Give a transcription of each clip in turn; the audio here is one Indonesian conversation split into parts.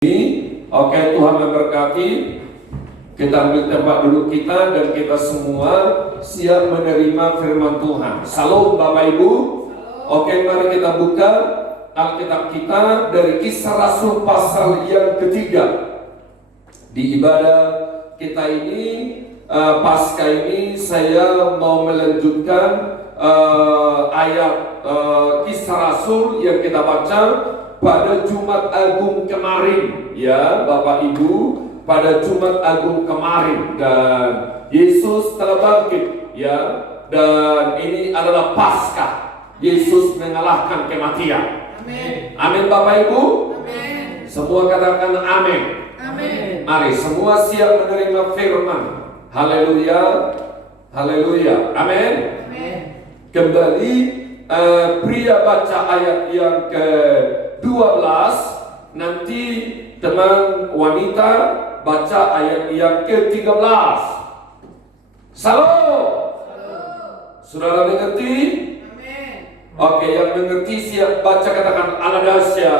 Oke, Tuhan memberkati. Kita ambil tempat duduk kita dan kita semua siap menerima firman Tuhan. Salam Bapak Ibu. Oke, mari kita buka Alkitab kita dari Kisah Rasul pasal yang ketiga. Di ibadah kita ini, Paskah ini, saya mau melanjutkan ayat Kisah Rasul yang kita baca pada Jumat Agung kemarin, ya Bapak Ibu, pada Jumat Agung kemarin, dan Yesus telah bangkit, ya, dan ini adalah Paskah. Yesus mengalahkan kematian. Amin. Amin Bapak Ibu. Amin. Semua katakan amin. Amin. Mari semua siap menerima firman. Haleluya. Haleluya. Amin. Amin. Kembali pria baca ayat yang ke-12, nanti teman wanita baca ayat yang ke-13. Salam. Saudara mengerti? Amin. Oke, yang mengerti siap baca, katakan Aladasya.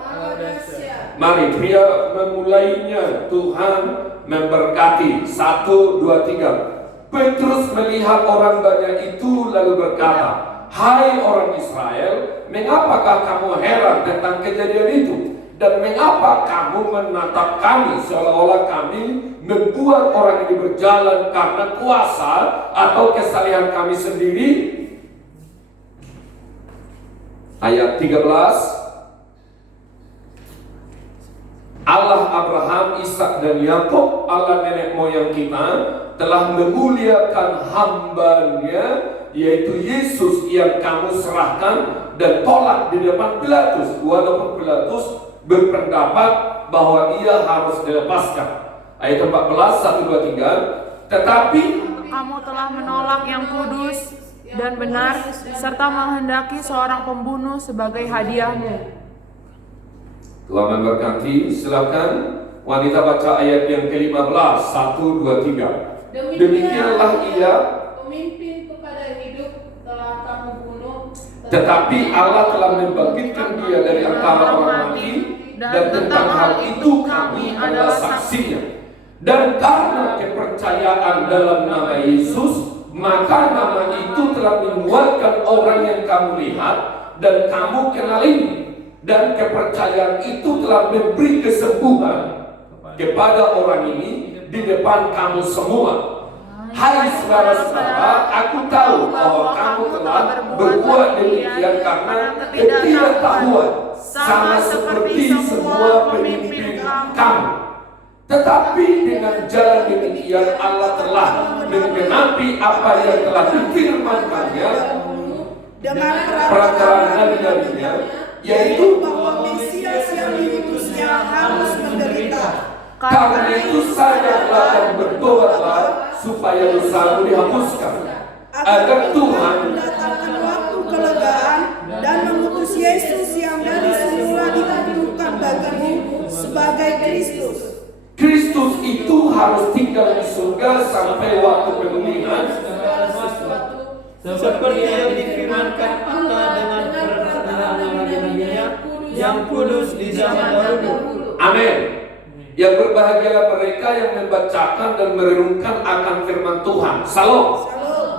Aladasya. Mari pria memulainya. Tuhan memberkati. 1, 2, 3. Petrus melihat orang banyak itu lalu berkata, "Hai orang Israel, mengapakah kamu heran tentang kejadian itu? Dan mengapa kamu menatap kami seolah-olah kami membuat orang ini berjalan karena kuasa atau kesalehan kami sendiri?" Ayat 13. Allah Abraham, Ishak dan Yakub, Allah nenek moyang kita, telah memuliakan hamba-Nya, yaitu Yesus yang kamu serahkan dan tolak di depan Pilatus, walaupun Pilatus berpendapat bahwa ia harus dilepaskan. Ayat 14, 1, 2, 3. Tetapi kamu telah menolak yang kudus dan benar, serta menghendaki seorang pembunuh sebagai hadiahmu. Tuhan memberkati. Silakan wanita baca ayat yang ke-15. 1, 2, 3. Demikianlah ia pemimpin kepada hidup telah kamu bunuh, tetapi Allah telah membangkitkan dia dari antara orang mati, dan tentang hal itu kami adalah saksinya. Dan karena kepercayaan dalam nama Yesus, maka nama itu telah menguatkan orang yang kamu lihat dan kamu kenal ini. Dan kepercayaan itu telah memberi kesembuhan kepada orang ini di depan kamu semua. Hai saudara-saudara, aku tahu bahwa kamu telah berbuat demikian karena ketidaktahuan, sama seperti semua pemimpin kamu. Tetapi dengan jalan demikian Allah telah menggenapi apa yang telah difirmankannya dengan perkataan nabi-nabinya, yaitu bahwa Mesias yang diutusnya harus menderita. Karena itu sadarlah dan bertobatlah supaya dosamu dihapuskan, agar Tuhan mendatangkan waktu kelegaan dan mengutus Yesus yang dari semula ditentukan bagimu sebagai Kristus. Kristus itu harus tinggal di surga sampai waktu pemulihan seperti yang difirmankan Allah dengan perkataan nabi-nabinya yang kudus di zaman dahulu. Amin. Yang berbahagialah mereka yang membacakan dan merenungkan akan firman Tuhan. Salam.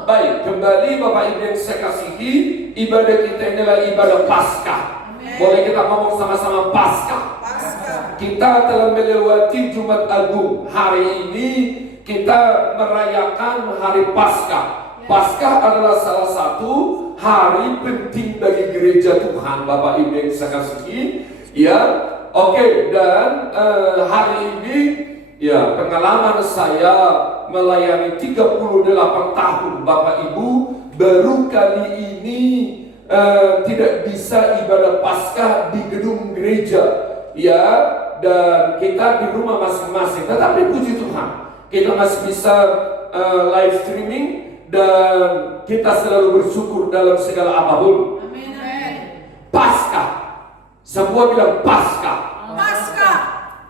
Baik, kembali Bapak Ibu yang saya kasihi, ibadah kita ini adalah ibadah Paskah. Boleh kita ngomong sama-sama Paskah? Kita telah melewati Jumat Agung. Hari ini kita merayakan hari Paskah. Paskah adalah salah satu hari penting bagi gereja Tuhan, Bapak Ibu yang saya kasihi. Ya, oke, dan hari ini ya pengalaman saya melayani 38 tahun Bapak Ibu, baru kali ini tidak bisa ibadah Paskah di gedung gereja, ya, dan kita di rumah masing-masing. Tetapi puji Tuhan, kita masih bisa live streaming dan kita selalu bersyukur dalam segala apapun. Amin. Paskah. Semua bilang Paskah. Paskah.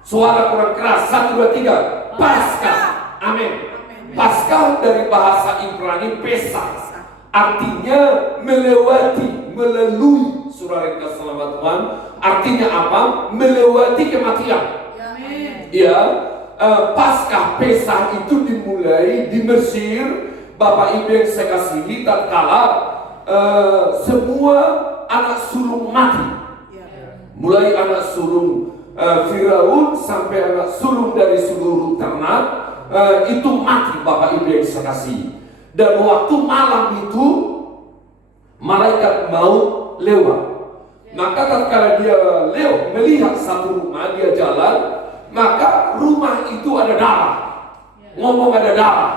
Suara kurang keras. 1, 2, 3. Paskah. Amin. Paskah dari bahasa Ibrani Pesach, artinya melewati, melalui saudara yang kasih nama Tuhan, artinya apa? Melewati kematian. Ya, Paskah Pesah itu dimulai di Mesir, Bapak Ibu yang saya kasihi, tatkala semua anak sulung mati. Mulai anak sulung Firaun sampai anak sulung dari seluruh ternak itu mati, Bapak Ibu yang saya kasihi. Dan waktu malam itu malaikat maut lewat. Maka tatkala dia melihat satu rumah, dia jalan, maka rumah itu ada darah. Ngomong ada darah.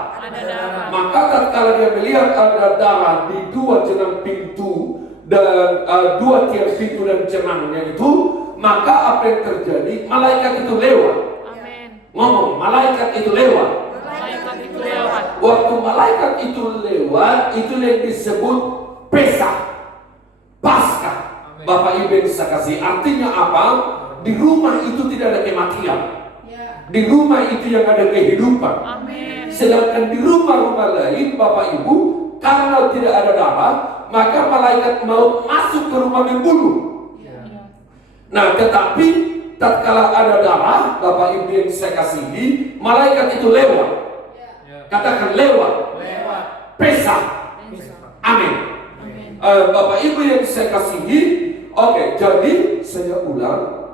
Maka tatkala dia melihat ada darah di dua jenang pintu dan dua tiang pintu dan jenangnya itu, maka apa yang terjadi? Malaikat itu lewat. Ngomong, malaikat itu lewat. Waktu malaikat itu lewat, itu yang disebut Pesah, Paskah. Bapak Ibu yang saya kasih, artinya apa? Di rumah itu tidak ada kematian. Di rumah itu yang ada kehidupan. Sedangkan di rumah-rumah lain, Bapak Ibu, karena tidak ada darah, maka malaikat maut masuk ke rumah membunuh. Nah, tetapi tatkala ada darah, Bapak Ibu yang saya kasihi, malaikat itu lewat. Katakan lewat. Pesah. Amin. Bapak Ibu yang saya kasihi, oke, jadi saya ulang.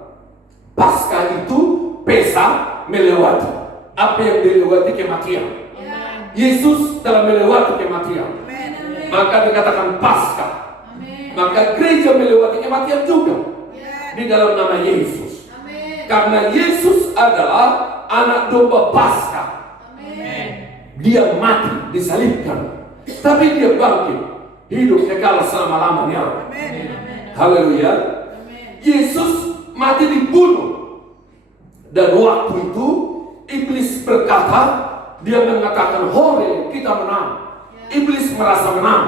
Paskah itu Pesah melewati. Apa yang dilewati? Kematian. Yesus telah melewati kematian. Maka dikatakan Paskah. Maka gereja melewati kematian juga di dalam nama Yesus. Karena Yesus adalah anak domba Paskah. Dia mati, disalibkan, tapi dia bangkit, hidup kekal selama-lamanya. Haleluya. Yesus mati dibunuh. Dan waktu itu iblis berkata, dia mengatakan, hore, kita menang. Iblis merasa menang.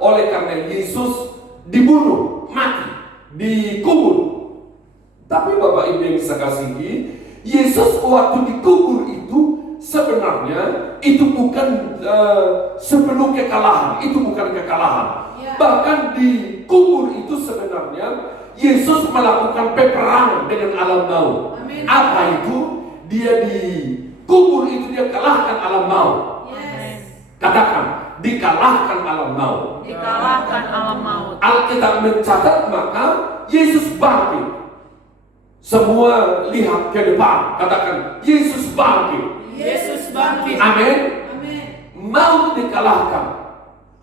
Oleh karena Yesus dibunuh, mati, dikubur. Tapi Bapak Ibu yang saya kasihi, Yesus waktu dikubur itu sebenarnya itu bukan sebelum kekalahan. Itu bukan kekalahan. Bahkan di kubur itu sebenarnya Yesus melakukan peperangan dengan alam maut. Apa itu? Dia di kubur itu dia kalahkan alam maut. Katakan, dikalahkan alam maut. Dikalahkan alam maut. Alkitab mencatat maka Yesus bangkit. Semua lihat ke depan. Katakan, Yesus bangkit. Yesus bangkit. Amin. Maut dikalahkan.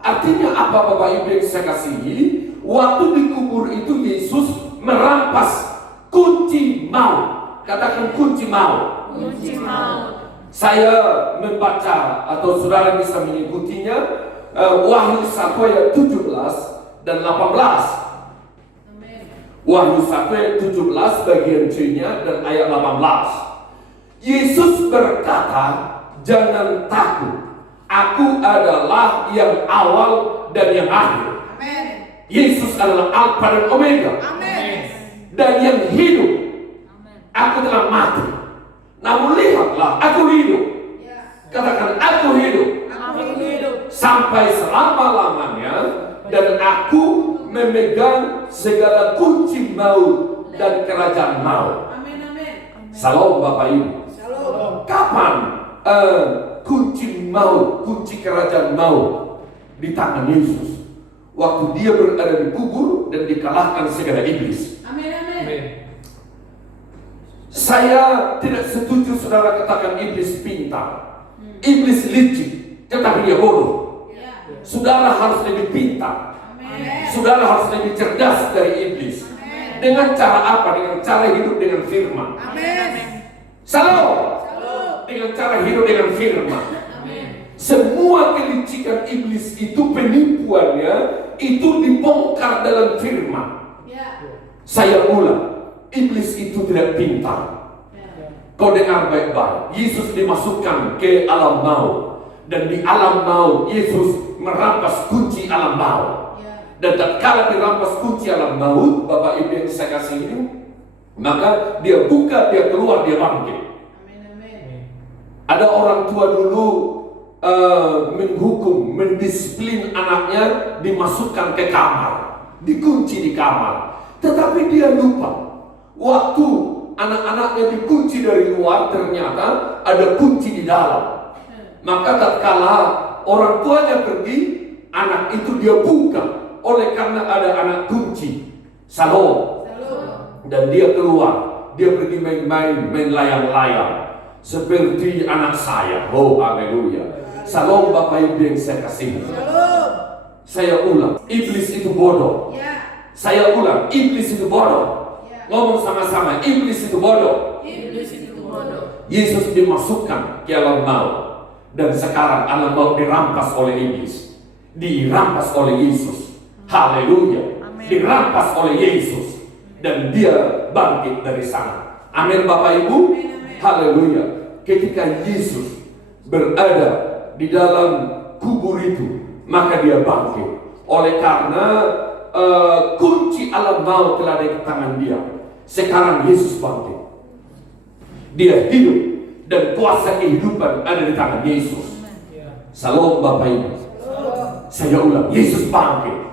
Artinya apa, Bapak Ibu yang saya kasihi? Waktu dikubur itu Yesus merampas kunci maut. Katakan kunci maut. Kunci maut. Saya membaca atau saudara bisa mengikutinya Wahyu 1 ayat 17 dan 18. Wahyu 1 ayat 17 bagian C-nya dan ayat 18. Yesus berkata, jangan takut. Aku adalah yang awal dan yang akhir. Yesus adalah Alfa dan Omega. Dan yang hidup. Aku telah mati, namun lihatlah, aku hidup. Katakan, aku hidup. Sampai selama-lamanya. Dan aku memegang segala kunci maut dan kerajaan maut. Salam Bapak Ibu. Kapan kunci maut, kunci kerajaan maut di tangan Yesus? Waktu dia berada di kubur dan dikalahkan segala iblis. Saya tidak setuju saudara katakan iblis pintar. Iblis licik, tetapi dia bodoh. Saudara harus lebih pintar. Saudara harus lebih cerdas dari iblis. Dengan cara apa? Dengan cara hidup dengan firman. Salam. Dengan cara hidup dengan firman. Semua kelicikan iblis itu, penipuannya itu dibongkar dalam firman. Saya ulang. Iblis itu tidak pintar. Kau dengar baik-baik. Yesus dimasukkan ke alam maut. Dan di alam maut Yesus merampas kunci alam maut. Dan tatkala dirampas kunci alam maut, Bapak Ibu yang saya kasih ini, maka dia buka, dia keluar, dia bangkit. Ada orang tua dulu menghukum, mendisiplin anaknya, dimasukkan ke kamar. dikunci di kamar. Tetapi dia lupa, waktu anak-anaknya dikunci dari luar, ternyata ada kunci di dalam. Maka tatkala orang tuanya pergi, anak itu dia buka, oleh karena ada anak kunci. Salom. Dan dia keluar, dia pergi main-main, main layang-layang seperti anak saya. Oh, haleluya. Salom Bapak Ibu yang saya kasihi. Saya ulang, iblis itu bodoh. Saya ulang, iblis itu bodoh. Ngomong sama-sama, iblis itu bodoh. Yesus dimasukkan ke alam maut, dan sekarang alam maut dirampas oleh iblis, dirampas oleh Yesus. Haleluya. Dirampas oleh Yesus, dan dia bangkit dari sana. Amin Bapak Ibu. Haleluya. Ketika Yesus berada di dalam kubur itu, maka dia bangkit. Oleh karena kunci alam maut telah ada di tangan dia. Sekarang Yesus bangkit. Dia hidup, dan kuasa kehidupan ada di tangan Yesus. Salam Bapak Ibu. Saya ulang, Yesus bangkit.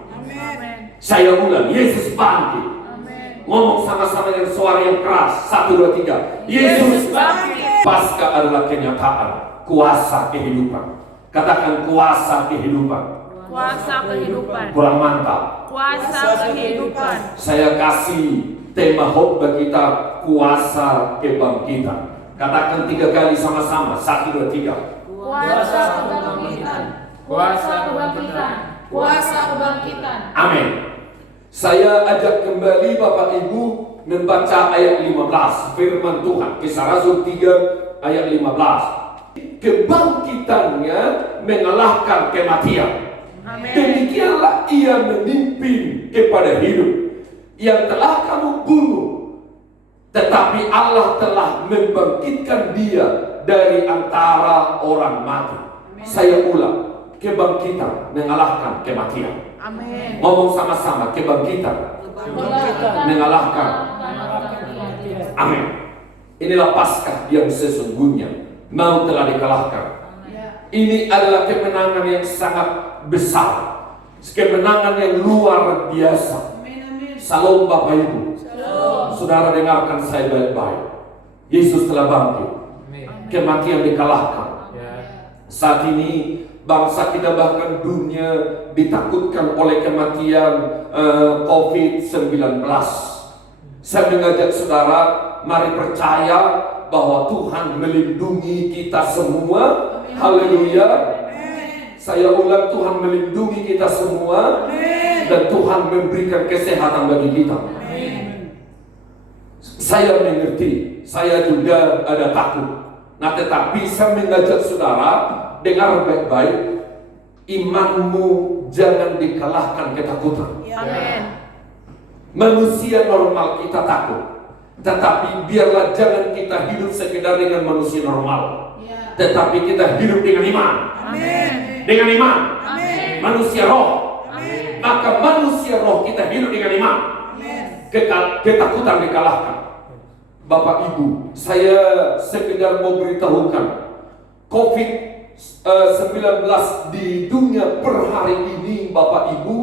Saya ulang, Yesus bangkit. Ngomong sama-sama dengan suara yang keras. 1, 2, 3. Yesus bangkit. Paskah adalah kenyataan kuasa kehidupan. Katakan kuasa kehidupan. Kuasa kehidupan. Kurang mantap. Kuasa kehidupan. Saya kasih tema khotbah kita, kuasa kebangkitan. Katakan 3 kali sama-sama. 1, 2, 3. Kuasa kebangkitan. Kuasa kebangkitan. Kuasa kebangkitan. Amin. Saya ajak kembali Bapak Ibu membaca ayat 15 firman Tuhan. Kisah Rasul 3 ayat 15. Kebangkitannya mengalahkan kematian. Amin. Demikianlah ia memimpin kepada hidup. Yang telah kamu bunuh, tetapi Allah telah membangkitkan dia dari antara orang mati. Saya ulang, kebangkitan mengalahkan kematian. Amin. Ngomong sama-sama, kebangkitan mengalahkan. Amin. Inilah Paskah yang sesungguhnya. Maut telah dikalahkan. Ini adalah kemenangan yang sangat besar, kemenangan yang luar biasa. Salam Bapak Ibu. Saudara dengarkan saya baik-baik. Yesus telah bangkit. Kematian dikalahkan. Saat ini bangsa kita, bahkan dunia, ditakutkan oleh kematian COVID-19. Saya mengajak saudara, mari percaya bahwa Tuhan melindungi kita semua. Haleluya. Saya ulang, Tuhan melindungi kita semua. Dan Tuhan memberikan kesehatan bagi kita. Saya mengerti, saya juga ada takut. Nah, tetapi saya mengajak saudara, dengar baik-baik, imanmu jangan dikalahkan ketakutan. Amin. Manusia normal kita takut, tetapi biarlah jangan kita hidup sekedar dengan manusia normal, tetapi kita hidup dengan iman. Amin. Dengan iman. Amin. Manusia roh. Amin. Maka manusia roh kita hidup dengan iman. Ketakutan dikalahkan. Bapak Ibu, saya sekedar mau beritahukan, COVID-19 di dunia per hari ini, Bapak Ibu,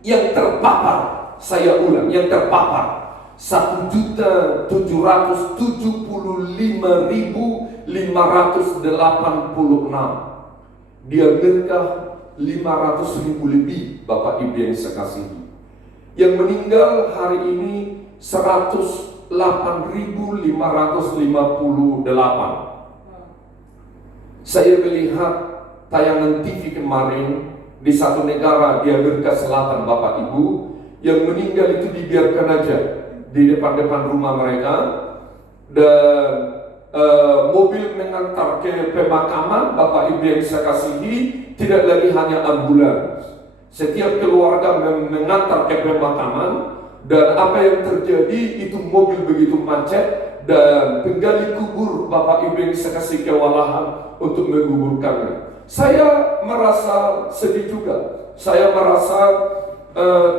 yang terpapar, saya ulang, yang terpapar 1.755.586. Di Amerika 500.000 lebih, Bapak Ibu yang saya kasihi. Yang meninggal hari ini 108.558. Saya melihat tayangan TV kemarin di satu negara di Amerika Selatan, Bapak Ibu, yang meninggal itu dibiarkan aja di depan-depan rumah mereka, dan mobil mengantar ke pemakaman. Bapak Ibu yang saya kasihi, tidak lagi hanya ambulans. Setiap keluarga mengantar ke pemakaman, dan apa yang terjadi itu mobil begitu macet, dan penggali kubur, Bapak Ibu yang saya kasih, kewalahan untuk menguburkannya. Saya merasa sedih juga. Saya merasa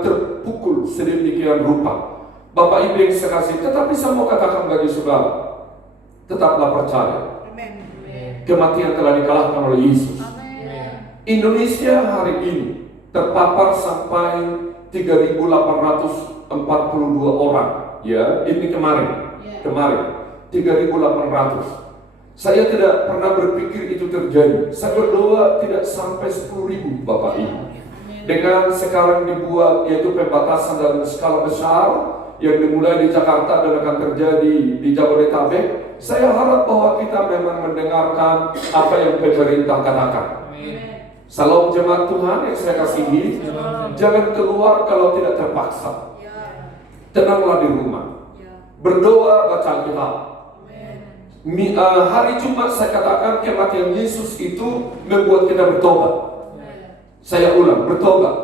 terpukul sedemikian rupa, Bapak Ibu yang saya kasih. Tetapi saya mau katakan bagi saudara, tetaplah percaya. Kematian telah dikalahkan oleh Yesus. Indonesia hari ini terpapar sampai 3.842 orang. Ya, ini kemarin. 3.800. Saya tidak pernah berpikir itu terjadi. Saya berdoa tidak sampai 10.000 Bapak Ibu. Dengan sekarang dibuat yaitu pembatasan dalam skala besar yang dimulai di Jakarta dan akan terjadi di Jabodetabek, saya harap bahwa kita memang mendengarkan apa yang pemerintah katakan. Salam jemaat Tuhan yang saya kasihi, jangan keluar kalau tidak terpaksa. Tenanglah di rumah, berdoa, baca Alkitab. Hari Jumat saya katakan kematian Yesus itu membuat kita bertobat. Saya ulang, bertobat.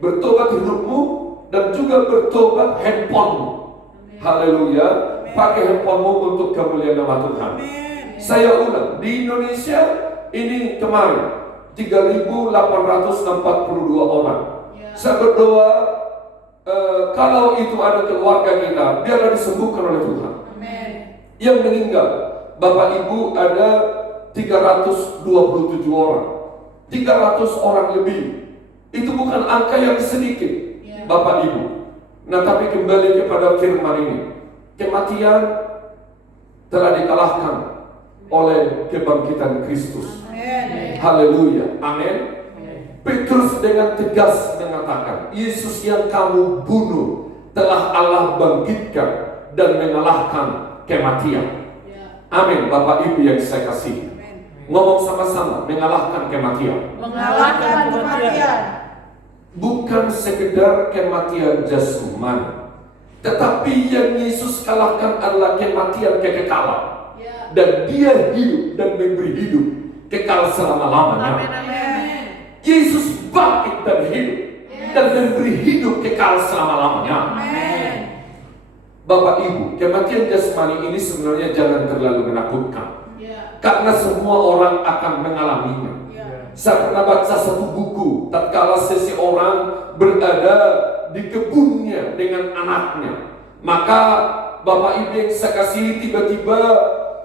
Bertobat hidupmu dan juga bertobat handphonemu. Haleluya. Pakai handphonemu untuk kemuliaan nama Tuhan. Saya ulang, di Indonesia ini kemarin 3.842 orang. Saya berdoa kalau itu ada keluarga kita, biarlah disembuhkan oleh Tuhan. Yang meninggal, Bapak Ibu ada 327 orang. 300 orang lebih. Itu bukan angka yang sedikit, Bapak Ibu. Nah, tapi kembali kepada firman ini. Kematian telah dikalahkan oleh kebangkitan Kristus. Haleluya. Amin. Petrus dengan tegas mengatakan, Yesus yang kamu bunuh telah Allah bangkitkan dan mengalahkan kematian. Amin. Bapak Ibu yang saya kasihi, ngomong sama-sama, mengalahkan kematian. Mengalahkan kematian. Bukan sekedar kematian jasmani, tetapi yang Yesus kalahkan adalah kematian kekekalan. Dan dia hidup dan memberi hidup kekal selama-lamanya. Yesus bangkit dan hidup dan memberi hidup kekal selama-lamanya. Bapak Ibu, kematian jasmani ini sebenarnya jangan terlalu menakutkan. Karena semua orang akan mengalaminya. Saya pernah baca satu buku, tatkala seseorang berada di kebunnya dengan anaknya, maka Bapak Ibu yang saya kasih, tiba-tiba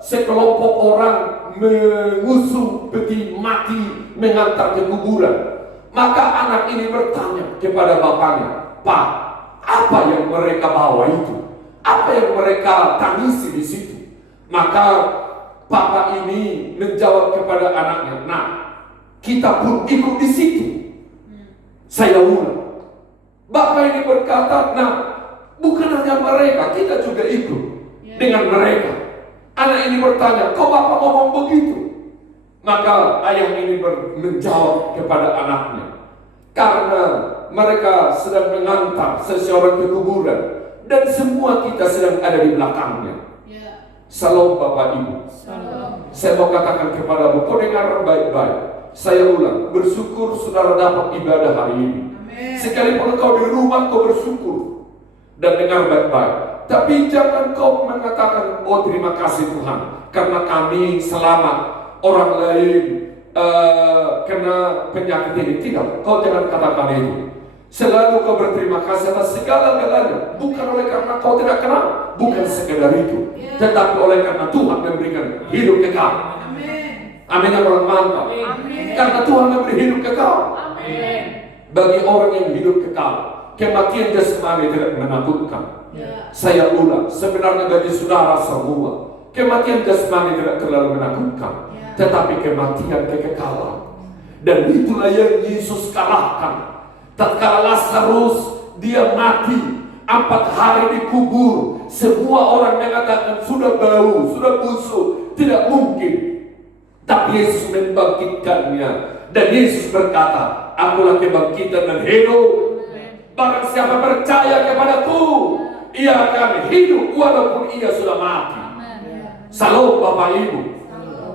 sekelompok orang mengusung peti mati mengantar ke kuburan. Maka anak ini bertanya kepada bapaknya, Pak, apa yang mereka bawa itu? Apa yang mereka tangisi di situ? Maka Bapak ini menjawab kepada anaknya, nah, kita pun ikut di situ. Saya ulang. Bapak ini berkata, nah, bukan hanya mereka, kita juga ikut dengan mereka. Anak ini bertanya, kok Bapak ngomong begitu? Maka ayah ini menjawab kepada anaknya, karena mereka sedang mengantar seseorang ke kuburan dan semua kita sedang ada di belakangnya. Salam Bapak Ibu. Saya mau katakan kepadamu, kau dengar baik-baik. Saya ulang, bersyukur saudara dapat ibadah hari ini. Sekalipun kau di rumah, kau bersyukur dan dengar baik-baik. Tapi jangan kau mengatakan, oh terima kasih Tuhan, karena kami selamat, orang lain kena penyakit ini. Tidak, kau jangan katakan itu. Selalu kau berterima kasih atas segala-galanya, bukan oleh karena kau tidak kenal, bukan sekedar itu, tetapi oleh karena Tuhan memberikan hidup kekal. Amin. Yang orang mantap. Karena Tuhan memberi hidup kekal. Bagi orang yang hidup kekal, kematian jasmani tidak menakutkan. Saya ulang, sebenarnya bagi saudara semua, kematian jasmani tidak terlalu menakutkan, tetapi kematian kekekalan. Dan itulah yang Yesus kalahkan. Tatkala Lazarus dia mati 4 hari dikubur, semua orang mengatakan sudah bau, sudah busuk, tidak mungkin. Tapi Yesus membangkitkannya, dan Yesus berkata, akulah kebangkitan dan hidup. Barang siapa percaya kepadaku, ia akan hidup walaupun ia sudah mati. Salam Bapak Ibu.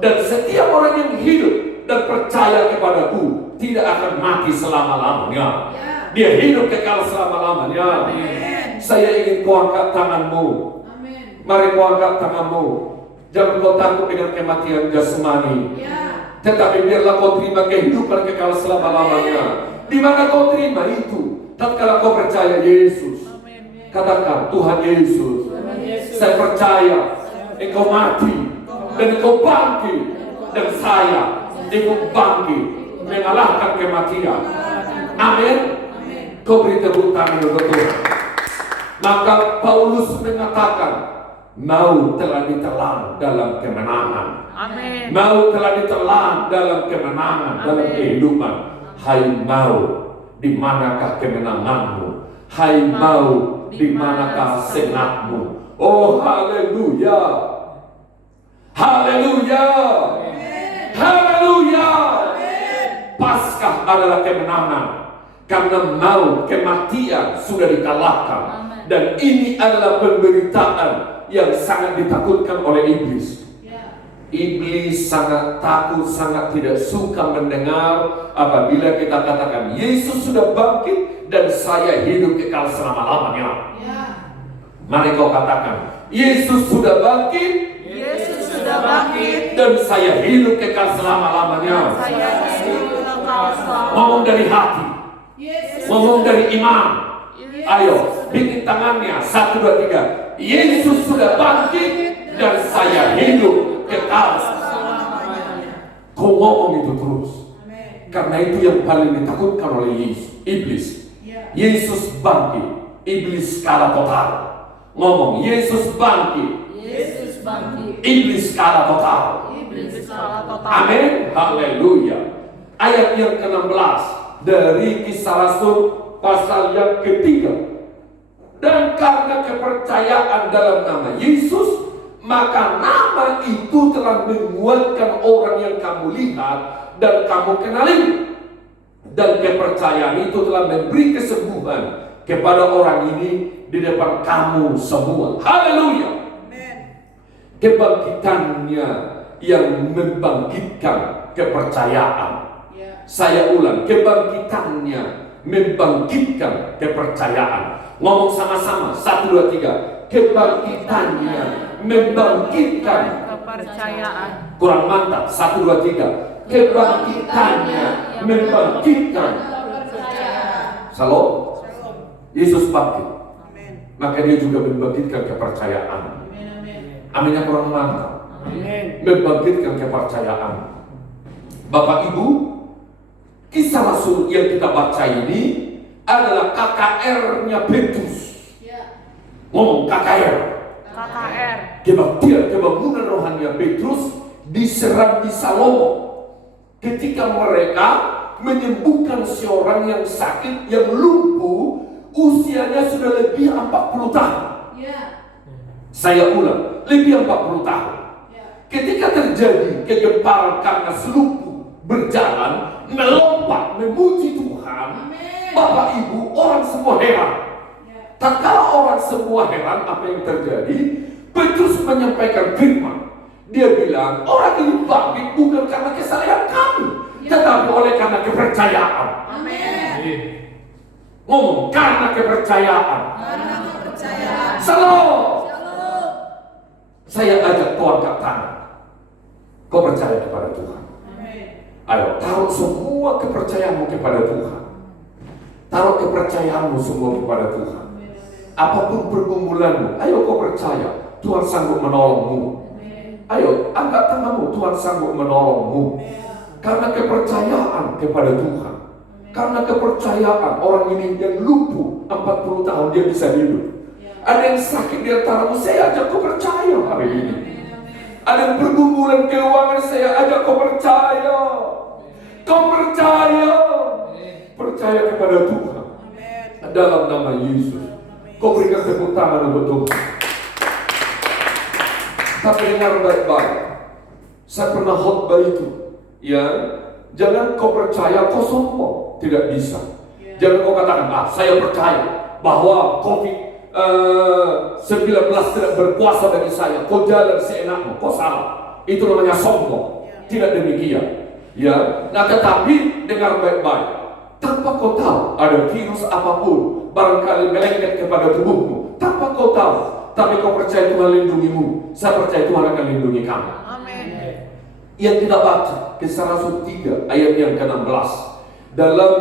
Dan setiap orang yang hidup dan percaya kepadaku tidak akan mati selama-lamanya. Dia hidup kekal selama-lamanya. Saya ingin kau angkat tanganmu. Mari kau angkat tanganmu. Jangan kau takut dengan kematian jasmani, tetapi biarlah kau terima kehidupan kekal selama-lamanya. Di mana kau terima itu? Tatkala kau percaya Yesus. Katakan, Tuhan Yesus, saya percaya Engkau mati dan Engkau bangkit, dan saya ikut bangkit mengalahkan kematian. Amin. Kau beri tepuk tangan untuk Tuhan. Maka Paulus mengatakan, mau telah ditelan dalam kemenangan. Amin. Mau telah ditelan dalam kemenangan, dalam kehidupan. Hai mau, di manakah kemenanganmu? Hai mau, di manakah sengatmu? Oh haleluya. Haleluya. Haleluya. Paskah adalah kemenangan. Karena maut, kematian sudah dikalahkan. Dan ini adalah pemberitaan yang sangat ditakutkan oleh iblis. Iblis sangat takut, sangat tidak suka mendengar apabila kita katakan Yesus sudah bangkit dan saya hidup kekal selama-lamanya. Mari kau katakan, Yesus sudah bangkit, Yesus sudah bangkit, dan saya hidup kekal selama-lamanya. saya hidup kekal selama. Ngomong dari hati, ngomong dari iman. Ayo, bikin tangannya, 1, 2, 3. Yesus sudah bangkit dan saya hidup kekal selama-lamanya. Kau ngomong itu terus. Karena itu yang paling ditakutkan oleh iblis. Yesus bangkit, iblis kalah total. Ngomong, Yesus bangkit, Yesus bangkit, iblis kalah total. iblis kalah total. Amin, haleluya. Ayat yang ke-16 dari Kisah Rasul pasal yang ketiga. Dan karena kepercayaan dalam nama Yesus, maka nama itu telah menguatkan orang yang kamu lihat dan kamu kenali. Dan kepercayaan itu telah memberi kesembuhan kepada orang ini di depan kamu semua. Haleluya. Kebangkitannya yang membangkitkan kepercayaan. Saya ulang, kebangkitannya membangkitkan kepercayaan. Ngomong sama-sama, 1, 2, 3. Kebangkitannya membangkitkan kepercayaan. Kurang mantap, 1, 2, 3. Kebangkitannya membangkitkan kepercayaan. Shalom. Yesus bangkit, maka dia juga membangkitkan kepercayaan. Aminnya kurang mantap. Membangkitkan kepercayaan. Bapak Ibu, Kisah Rasul yang kita baca ini adalah KKR-nya Petrus. Ngomong KKR. KKR. Kebaktian, kebangunan rohani Petrus diserang di Salomo. Ketika mereka menyembuhkan seorang yang sakit, yang lumpuh, usianya sudah lebih 40 tahun. Saya ulang, lebih 40 tahun. Ketika terjadi kegemparan karena selumpuh berjalan, melompat, memuji Tuhan, Bapak Ibu, orang semua heran. Tak kala orang semua heran apa yang terjadi, Petrus menyampaikan firman. Dia bilang, orang ini bangkit bukan karena kesalahan kami, tetapi oleh karena kepercayaan. Ngomong, karena kepercayaan. Shalom. Saya ajak kau angkat tangan. Kau percaya kepada Tuhan. Ayo, taruh semua kepercayaanmu kepada Tuhan. Taruh kepercayaanmu semua kepada Tuhan. Apapun pergumulanmu, ayo kau percaya Tuhan sanggup menolongmu. Ayo, angkat tanganmu, Tuhan sanggup menolongmu. Karena kepercayaan kepada Tuhan. Karena kepercayaan orang ini yang lumpuh 40 tahun dia bisa hidup. Ada yang sakit di antaramu, saya ajak kau percaya hari ini. Ada yang pergumulan keuangan, saya ajak kau percaya. Kau percaya. Percaya kepada Tuhan. Dalam nama Yesus. Kau berikan tepuk tangan untuk Tuhan. Tapi dengar baik-baik. Saya pernah khotbah itu. Ya, jangan kau percaya, kau sombong. Tidak bisa. Jangan kau katakan, saya percaya bahwa COVID-19 tidak berkuasa bagi saya. Kau jalan seenakmu, kau salah. Itu namanya sombong. Tidak demikian. Ya, nah tetapi dengar baik-baik. Tanpa kau tahu ada virus apapun barangkali melengket kepada tubuhmu, tanpa kau tahu, tapi kau percaya Tuhan lindungimu. Saya percaya Tuhan akan lindungi kamu. Amin. Yang kita baca Kisah Rasul 3 ayat yang ke-16 dalam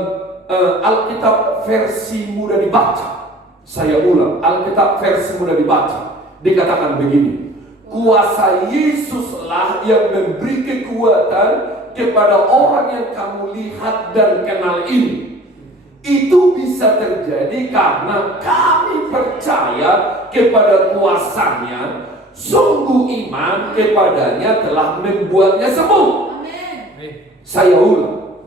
Alkitab versi mudah dibaca. Saya ulang, Alkitab versi mudah dibaca. Dikatakan begini, kuasa Yesuslah yang memberi kekuatan kepada orang yang kamu lihat dan kenal ini. Itu bisa terjadi karena kami percaya kepada kuasanya, sungguh iman kepadanya telah membuatnya sembuh. Saya ulang,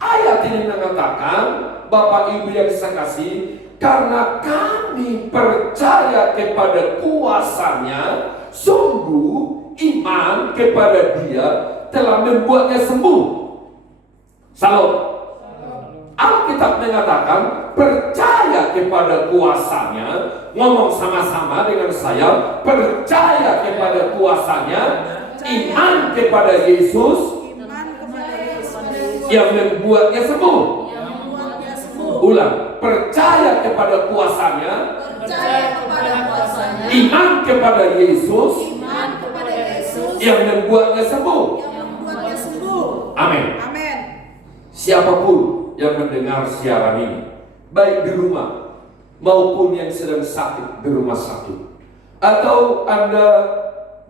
ayat ini mengatakan, Bapak Ibu yang saya kasih, karena kami percaya kepada kuasanya, sungguh iman kepada dia telah membuatnya sembuh. Salam. Alkitab mengatakan percaya kepada kuasanya. Ngomong sama-sama dengan saya, percaya kepada kuasanya, iman kepada Yesus yang membuatnya sembuh. Ulang, percaya kepada kuasanya, iman kepada Yesus yang membuatnya sembuh. Amin. Siapapun yang mendengar siaran ini, baik di rumah maupun yang sedang sakit di rumah sakit, atau Anda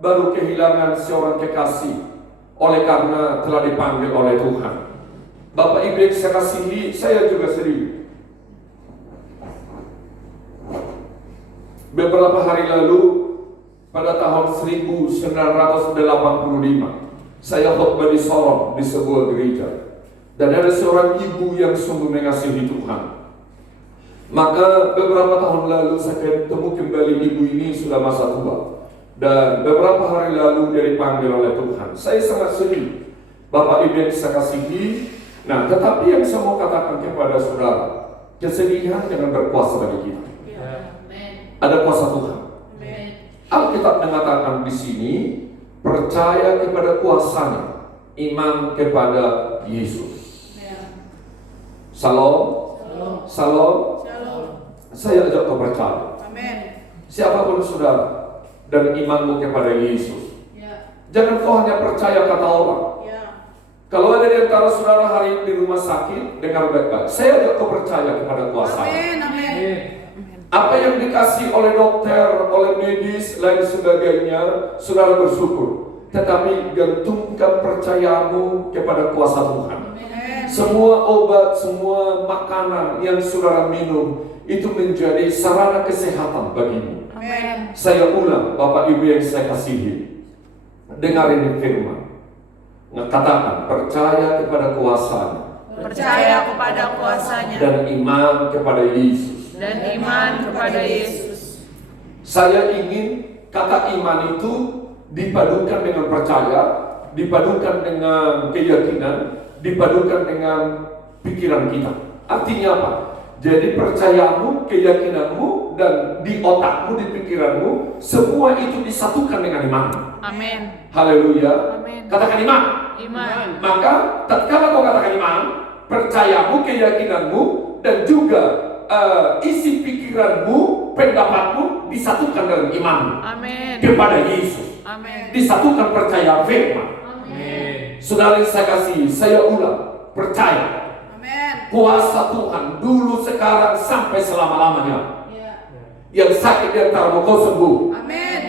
baru kehilangan seorang kekasih oleh karena telah dipanggil oleh Tuhan. Bapak Ibu yang saya kasihi, saya juga sedih. Beberapa hari lalu, pada tahun 1985, saya khotbah di Sorong di sebuah gereja. Dan ada seorang ibu yang sungguh mengasihi Tuhan. Maka beberapa tahun lalu saya ketemu kembali ibu ini, sudah masa tua. Dan beberapa hari lalu dia dipanggil oleh Tuhan. Saya sangat sedih. Bapak Ibu yang saya kasihi. Nah, tetapi yang saya mau katakan kepada saudara, kesedihan jangan berkuasa bagi kita. Ada kuasa Tuhan. Alkitab mengatakan di sini, percaya kepada kuasanya, iman kepada Yesus. Salam. Salam. Saya ajak kau percaya. Siapapun saudara dan imanmu kepada Yesus. Jangan kau hanya percaya kata orang. Kalau ada di antara saudara hari ini di rumah sakit, dengar baik-baik. Saya ajak kau percaya kepada kuasanya. Apa yang dikasih oleh dokter, oleh medis, lain sebagainya, saudara bersyukur. Tetapi gantungkan percayamu kepada kuasa Tuhan. Semua obat, semua makanan yang saudara minum itu menjadi sarana kesehatan bagimu. Saya ulang, Bapak Ibu yang saya kasihi, dengar ini firman. Katakan, percaya kepada kuasanya. Percaya kepada kuasanya. Dan iman kepada Yesus. Dan iman kepada Yesus. Saya ingin kata iman itu dipadukan dengan percaya, dipadukan dengan keyakinan, dipadukan dengan pikiran kita. Artinya apa? Jadi percayamu, keyakinanmu, dan di otakmu, di pikiranmu, semua itu disatukan dengan iman. Amin. Haleluya. Amin. Katakan iman. Iman. Maka tatkala kau katakan iman, percayamu, keyakinanmu, dan juga isi pikiranmu, pendapatmu disatukan dengan iman. Amin. Kepada Yesus. Amin. Disatukan percaya firman. Amin. Saudara yang saya kasih, saya ulang, percaya. Kuasa Tuhan dulu, sekarang, sampai selama-lamanya. Yang sakit di antaramu kau sembuh. Amin.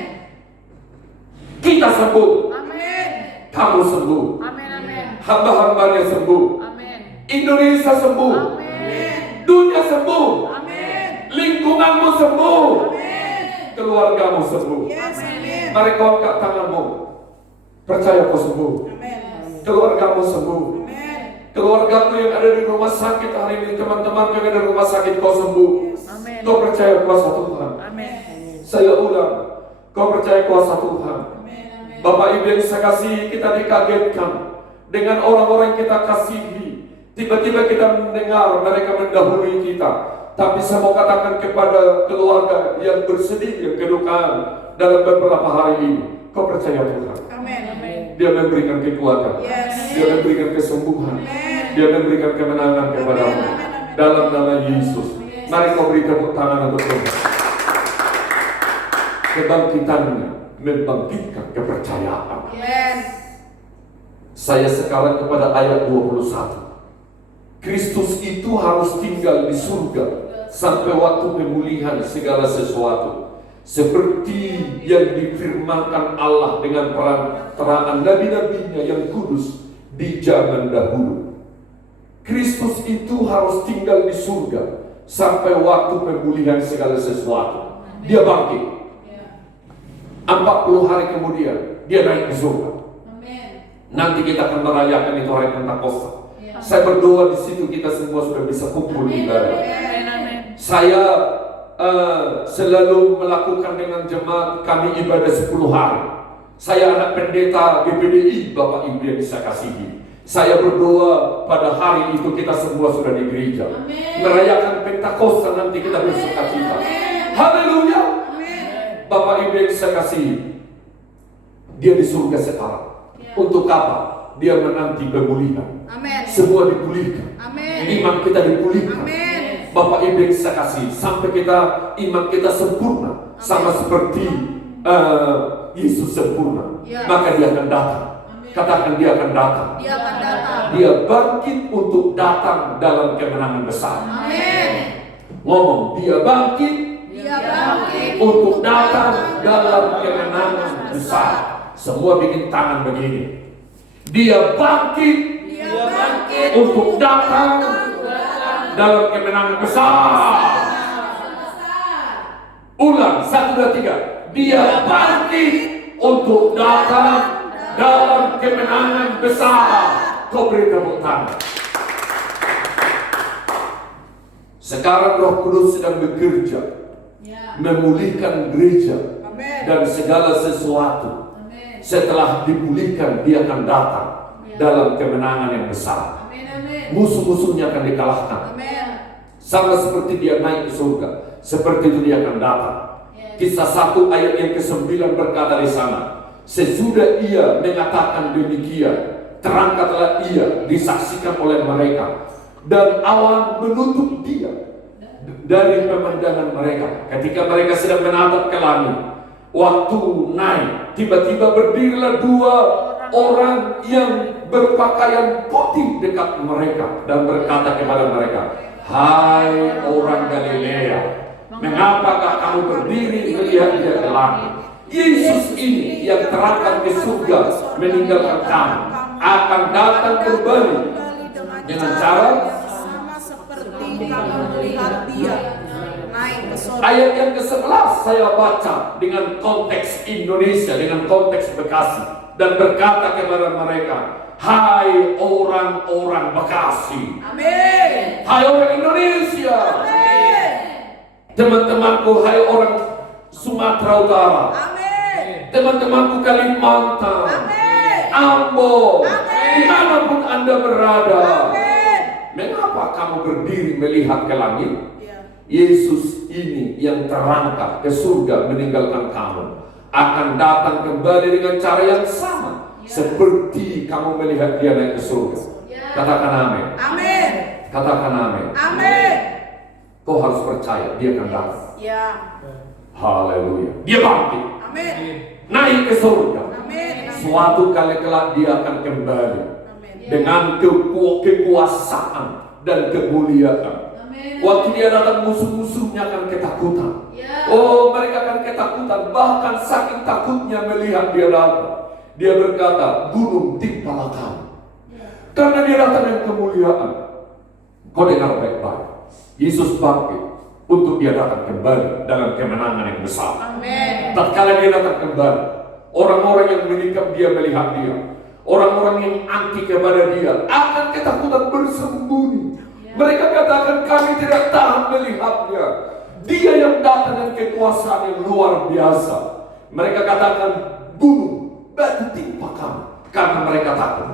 Kita sembuh. Amin. Kamu sembuh. Amin. Amin. Hamba-hambanya sembuh. Amin. Indonesia sembuh. Amin. Dunia sembuh. Amin. Lingkunganmu sembuh. Amin. Keluargamu sembuh. Yes, amin. Mari kau angkat tanganmu. Percaya kau sembuh. Amin. Keluargamu sembuh. Amin. Keluargamu yang ada di rumah sakit hari ini, teman-teman yang ada di rumah sakit, kau sembuh. Amin. Kau percaya kuasa Tuhan. Amin. Saya ulang, kau percaya kuasa Tuhan. Bapak Ibu yang saya kasihi, kita dikagetkan dengan orang-orang yang kita kasihi. Tiba-tiba kita mendengar mereka mendahului kita. Tapi saya mau katakan kepada keluarga yang bersedih, yang kedukaan dalam beberapa hari ini, kau percaya Tuhan. Amin. Dia memberikan kekuatan. Yes. Dia memberikan kesembuhan. Amin. Dia memberikan kemenangan kepadamu. Amin. Dalam nama Yesus. Mari kau beri tepuk tangan untuk Tuhan. Kebangkitannya membangkitkan kepercayaan. Amin. Saya sekarang kepada ayat 21. Kristus itu harus tinggal di surga sampai waktu pemulihan segala sesuatu, seperti yang difirmankan Allah dengan perantaraan nabi-nabinya yang kudus di zaman dahulu. Kristus itu harus tinggal di surga sampai waktu pemulihan segala sesuatu. Dia bangkit. 40 hari kemudian dia naik ke surga. Nanti kita akan merayakan itu hari Pentakosta. Saya berdoa di situ kita semua sudah bisa kumpul ibadah. Saya selalu melakukan dengan jemaat kami ibadah 10 hari. Saya anak pendeta GPDI, Bapak Ibu yang bisa kasihi. Saya berdoa pada hari itu kita semua sudah di gereja. Merayakan Pentakosta nanti kita bersuka cita. Haleluya. Bapak Ibu yang saya kasihi, dia di surga sekarang. Untuk apa? Dia menanti pemulihan. Semua dipulihkan. Iman kita dipulihkan. Bapak Ibu yang saya kasih, sampai iman kita sempurna, sama seperti Yesus sempurna, maka dia akan datang. Katakan dia akan datang. Dia bangkit untuk datang dalam kemenangan besar. Ngomong, dia bangkit untuk datang dalam kemenangan besar. Semua bikin tangan begini. Dia bangkit untuk datang dalam kemenangan besar. Ulang, 1, 2, 3. Dia bangkit untuk datang dalam kemenangan besar. Kau beri tepuk tangan. Sekarang Roh Kudus sedang bekerja, memulihkan gereja dan segala sesuatu. Setelah dipulihkan, dia akan datang dalam kemenangan yang besar. Musuh-musuhnya akan dikalahkan. Sama seperti dia naik ke surga, seperti itu dia akan datang. Kisah 1 ayat yang ke-9 berkata di sana, sesudah ia mengatakan demikian, terangkatlah ia disaksikan oleh mereka, dan awan menutup dia dari pemandangan mereka. Ketika mereka sedang menatap ke langit, waktu naik, tiba-tiba berdirilah 2 orang yang berpakaian putih dekat mereka dan berkata kepada mereka, hai orang Galilea, mengapakah kamu berdiri melihat dia ke langit? Yesus ini yang terangkat ke surga meninggalkan kamu akan datang kembali dengan cara sama seperti kamu melihat dia naik ke surga. Ayat yang ke-11 saya baca dengan konteks Indonesia, dengan konteks Bekasi, dan berkata kepada mereka, hai orang-orang Bekasi, Amin. hai orang Indonesia, Amin. teman-temanku, hai orang Sumatera Utara, Amin. teman-temanku Kalimantan, Amin. Ambon, Amin. dimanapun Anda berada. Amin. Mengapa kamu berdiri melihat ke langit? Ya. Yesus ini yang terangkat ke surga meninggalkan kamu akan datang kembali dengan cara yang sama seperti kamu melihat dia naik ke surga. Katakan amin. Amin. Katakan amin. Amin. Kau harus percaya dia akan datang. Ya. Haleluya. Dia bangkit, Amin. naik ke surga. Amin. Suatu kali kelak dia akan kembali Amin. dengan kekuasaan dan kemuliaan. Waktu dia datang, musuh-musuhnya akan ketakutan. Oh, mereka akan ketakutan, bahkan saking takutnya melihat dia datang. Dia berkata, gunung timpalah kamu. Karena dia datang dengan kemuliaan. Kau dengar baik-baik. Yesus bangkit untuk dia datang kembali dalam kemenangan yang besar. Amin. Tatkala dia datang kembali, orang-orang yang menikam dia melihat dia, orang-orang yang anti kepada dia akan ketakutan bersembunyi. Mereka katakan, kami tidak tahan melihatnya. Dia yang datang dengan kekuasaan yang luar biasa. Mereka katakan, gunung batu timpa kami, karena mereka takut.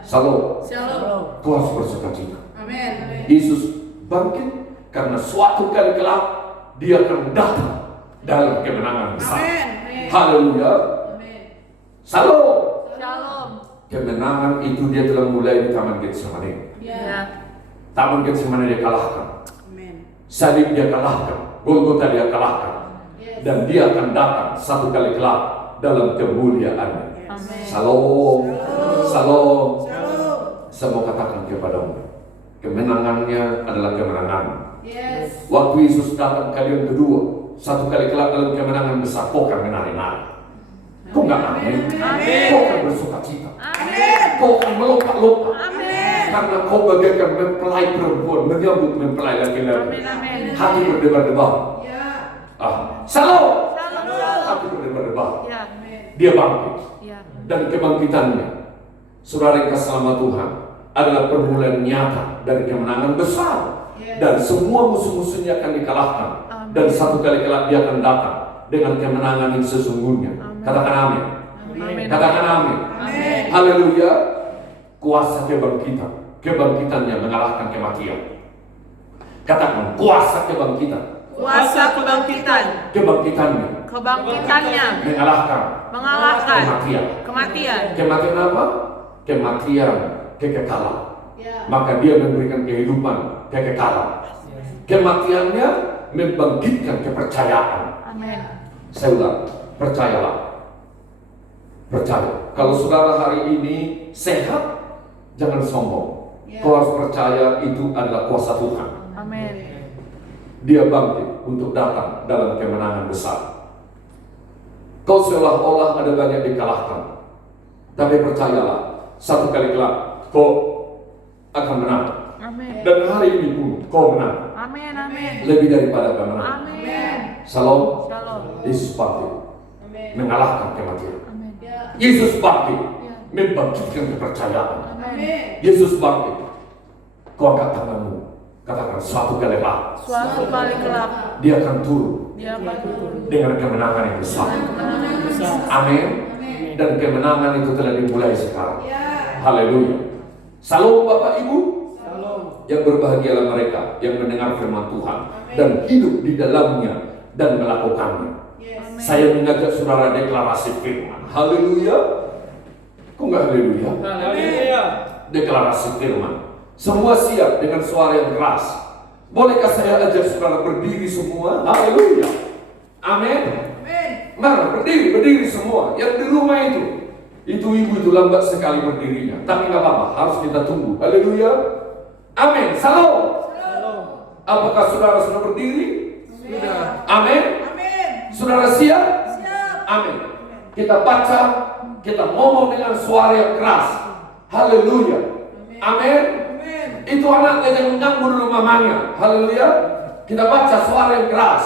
Shalom. Shalom. Tuhan bersukacita. Amin. Yesus bangkit karena suatu kali kelak dia akan datang dalam kemenangan besar. Amin. Haleluya. Shalom. Shalom. Kemenangan itu dia telah mulai di Taman Getsemani. Ya. Taman Getsemani dia kalahkan. Amin. Salib dia kalahkan. Golgota dia kalahkan. Dan dia akan datang satu kali kelak dalam kemuliaannya. Amin. Shalom. Shalom. Shalom. Saya mau katakan kepadamu, kemenangannya adalah kemenangan. Yes. Waktu Yesus datang kali yang kedua, satu kali kelak dalam kemenangan besar, kau akan menari-nari. Kau nggak amin? Amin. Kau akan bersuka cita. Amin. Kau akan melompat-lompat. Amin. Karena karena kau bagaikan mempelai perempuan menyambut mempelai laki-laki. Amin, amin. Hati berdebar-debar. Ya. Shalom. Shalom. Hati berdebar-debar. Ya. Dia bangkit. Ya. Dan kebangkitannya, saudara yang kasih sama Tuhan, adalah permulaan nyata dari kemenangan besar. Dan semua musuh-musuhnya akan dikalahkan. Dan satu kali kelak dia akan datang dengan kemenangan yang sesungguhnya. Katakan amin. Amin. Katakan amin. Haleluya. Kuasa kebangkitan. Kebangkitannya mengalahkan kematian. Katakan kuasa kebangkitan. Kuasa kebangkitan. Kebangkitannya Kebangkitannya mengalahkan kematian. kematian. Kematian apa? Kematian kekekalan. Ya. Maka dia memberikan kehidupan kekekalan. Kematiannya membangkitkan kepercayaan. Amin. Saya ulang, percayalah. Percaya. Kalau saudara hari ini sehat, jangan sombong. Kau harus percaya itu adalah kuasa Tuhan. Amin. Dia bangkit untuk datang dalam kemenangan besar. Kau seolah-olah ada banyak dikalahkan. Tapi percayalah, satu kali kelak kau akan menang. Amin. Dan hari ini pun kau menang. Amin. Amin. Lebih daripada kemenangan. Amin. Shalom. Shalom. Yesus bangkit mengalahkan kematian. Amin. Ya. Yesus bangkit Ya. membangkitkan kepercayaan. Amin. Yesus bangkit. Kau angkat tanganmu. Katakan suatu kali kelak Suatu kali kelak dia akan turun dia akan turun dengan kemenangan yang besar. Amin. Dan kemenangan itu telah dimulai sekarang. Haleluya. Salam Bapak Ibu. Yang berbahagialah mereka yang mendengar firman Tuhan dan hidup di dalamnya dan melakukannya. Saya mengajak saudara deklarasi firman. Haleluya. Kok enggak haleluya? Haleluya. Deklarasi firman. Semua siap dengan suara yang keras. Bolehkah saya ajak saudara berdiri semua? Haleluya. Amin. Mari berdiri semua. Yang di rumah itu ibu itu lambat sekali berdirinya. Tapi nggak apa-apa, harus kita tunggu. Haleluya. Amin. Salam. Apakah saudara sudah berdiri? Sudah. Amin. Saudara siap? Amin. Kita baca, kita ngomong dengan suara yang keras. Haleluya. Amin. Itu anaknya yang mengganggu dulu mamanya. Haleluya. Kita baca suara yang keras.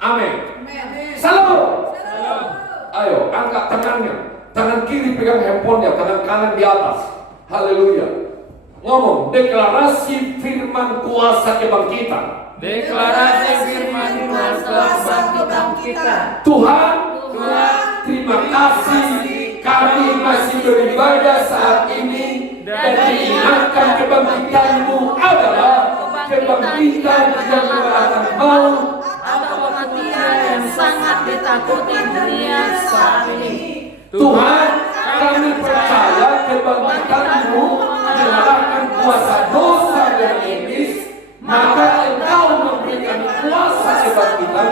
Amin. Salam. Ayo, angkat tangannya. Tangan kiri pegang handphonenya, tangan kanan di atas. Haleluya. Ngomong, deklarasi firman kuasa kebangkitan. Deklarasi firman kuasa kebangkitan. Tuhan, terima kasih kami masih beribadah saat ini dan diingatkan kebangkitan-Mu adalah kebangkitan yang mengalahkan maut atau kematian yang sangat ditakuti dunia saat ini. Tuhan, kami percaya kebangkitan-Mu mengalahkan kuasa dosa dan iblis, maka Engkau memberikan kuasa kebangkitan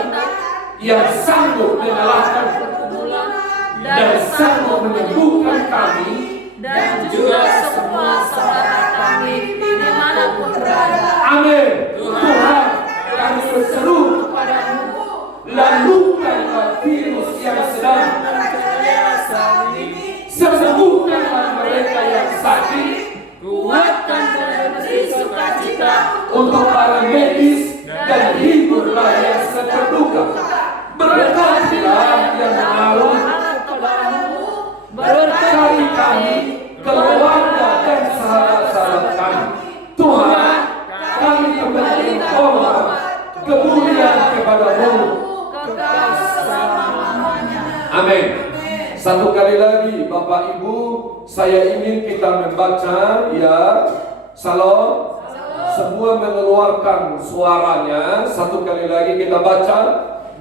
yang sanggup mengalahkan dan sanggup menyembuhkan kami dan juga semua saudara kami dimanapun berada. Amin. Tuhan, kami berseru kepadamu, lalukanlah virus yang sedang merajalela saat ini, sembuhkanlah mereka yang sakit, Kuatkan dan beri sukacita untuk para medis dan hiburlah yang terluka. Berkatilah yang menaruh, berkati kami, keluarga dan sahabat-sahabat kami. Tuhan, kami kembali hormat, kemuliaan kepada-Mu. Amin. Satu kali lagi Bapak Ibu, saya ingin kita membaca ya. Salam. Semua mengeluarkan suaranya. Satu kali lagi kita baca.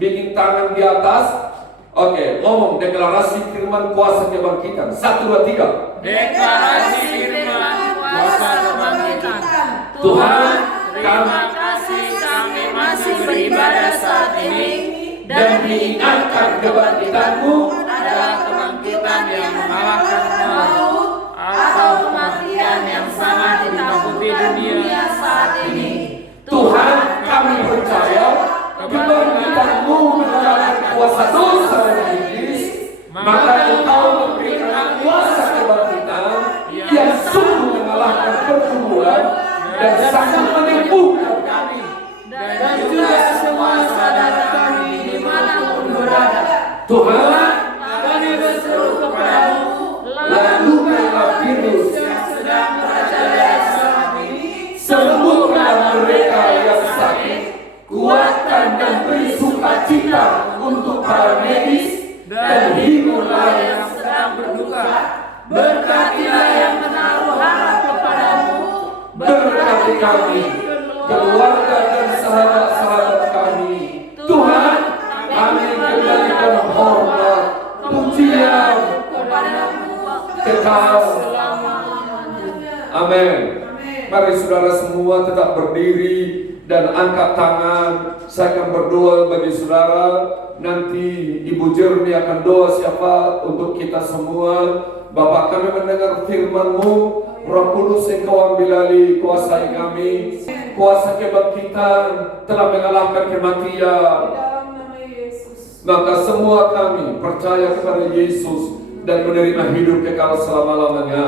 Bikin tangan di atas. Oke, ngomong deklarasi firman kuasa kebangkitan. 1, 2, 3. deklarasi firman kuasa kebangkitan. Tuhan, Terima kasih kami masih beribadah saat ini dan diingatkan kebangkitan-Mu adalah kebangkitan yang mengalahkan maut atau kematian yang sangat ditakuti dunia saat ini. Tuhan, kami percaya kebangkitan-Mu mengalahkan kuasa dosa dan iblis, maka Engkau memberikan kuasa kebangkitan yang sungguh mengalahkan pergumulan Berkatilah yang menaruh harap kepadamu. Berkati kami, keluarga dan sahabat-sahabat kami. Tuhan, kami kembalikan hormat, pujian Kepadamu kekal. selama-lamanya. Amin. Mari saudara semua tetap berdiri dan angkat tangan. Saya akan berdoa bagi saudara. Nanti Ibu Jerni akan doa syafaat untuk kita semua. Bapak, kami mendengar firman-Mu. Roh Kudus, Engkau ambil alih, kuasai kami. Kuasa kebangkitan telah mengalahkan kematian. dalam nama Yesus. Maka semua kami percaya kepada Yesus dan menerima hidup kekal selama-lamanya.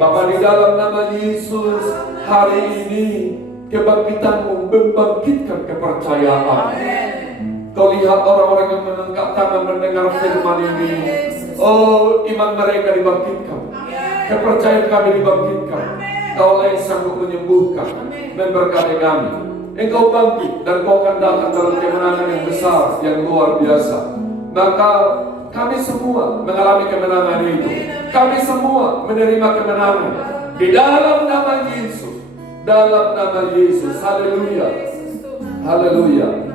Bapa, di dalam nama Yesus, hari ini kebangkitan-Mu membangkitkan kepercayaan. Kau lihat orang-orang yang mengangkat tangan mendengar firman ini. Oh, iman mereka dibangkitkan. Kepercayaan kami dibangkitkan. Kau yang sanggup menyembuhkan, memberkati kami. Engkau bangkit dan Kau akan datang dalam kemenangan yang besar, yang luar biasa. Maka kami semua mengalami kemenangan itu. Kami semua menerima kemenangan di dalam nama Yesus. Dalam nama Yesus. Haleluya. Yesus Tuhan. Haleluya.